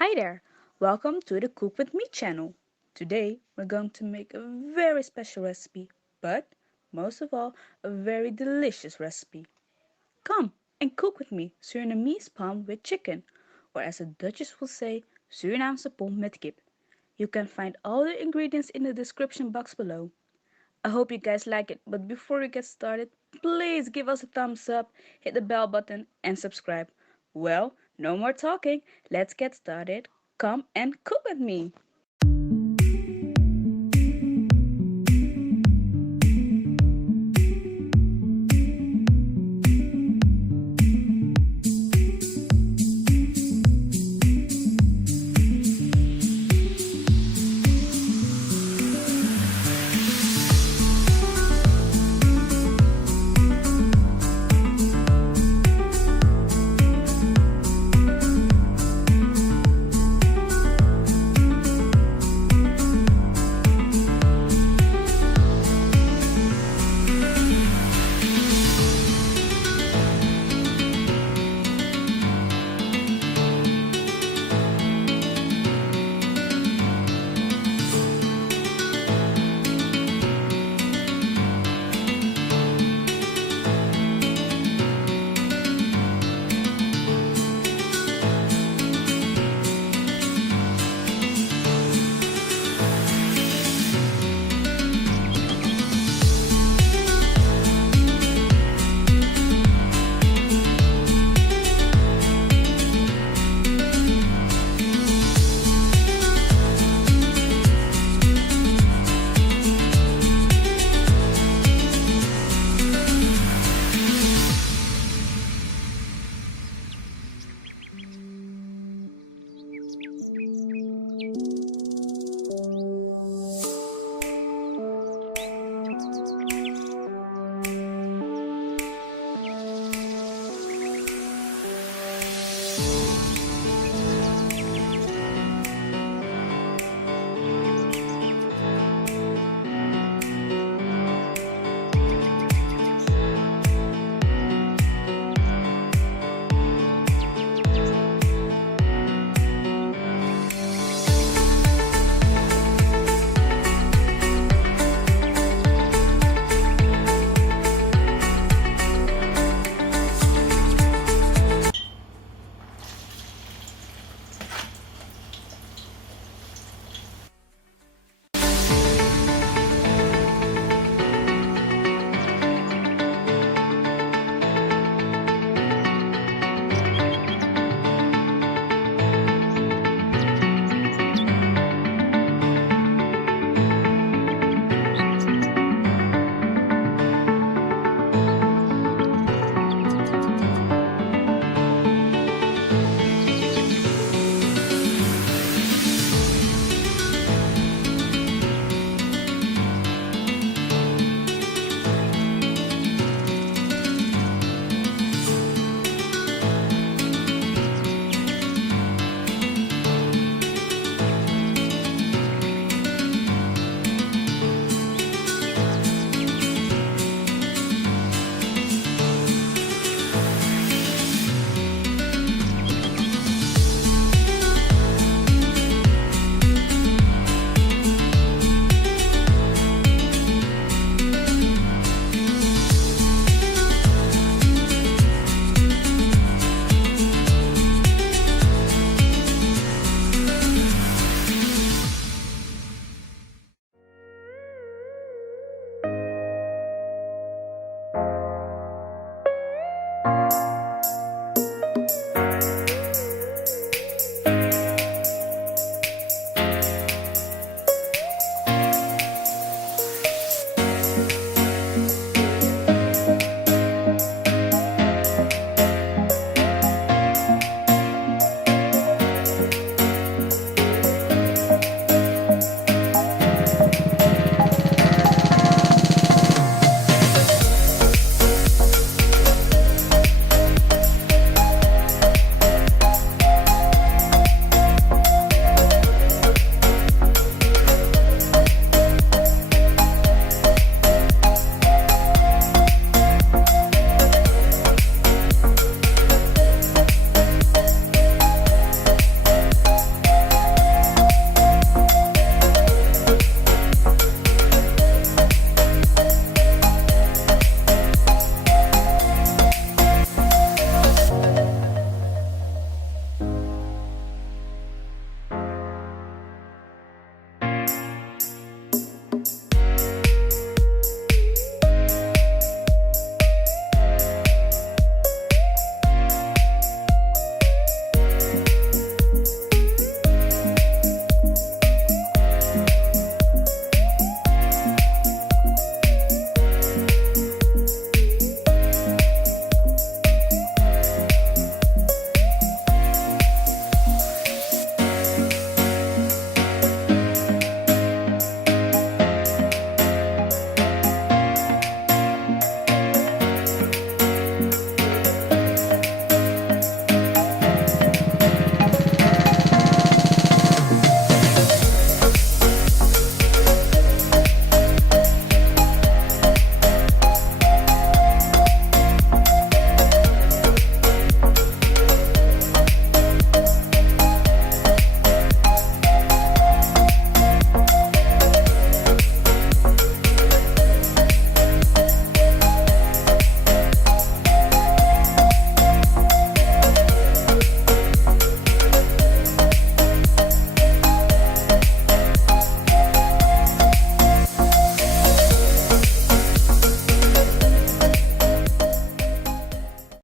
Hi there! Welcome to the Cook with Me channel. Today we're going to make a very special recipe, but most of all, a very delicious recipe. Come and cook with me Surinamese palm with chicken, or as the Dutchess will say, Surinaamse palm met kip. You can find all the ingredients in the description box below. I hope you guys like it, but before we get started, please give us a thumbs up, hit the bell button, and subscribe. Well, no more talking, let's get started. Come and cook with me.